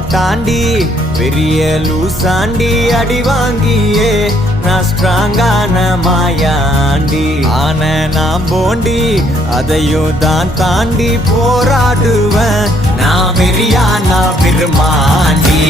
போட்டாண்டி பெரிய லூசாண்டி அடி வாங்கியே நான் ஸ்ட்ராங்கான மாயாண்டி ஆன நான் போண்டி அதையும் தான் தாண்டி போராடுவேன் நான் வெறியா நான் பெருமாண்டி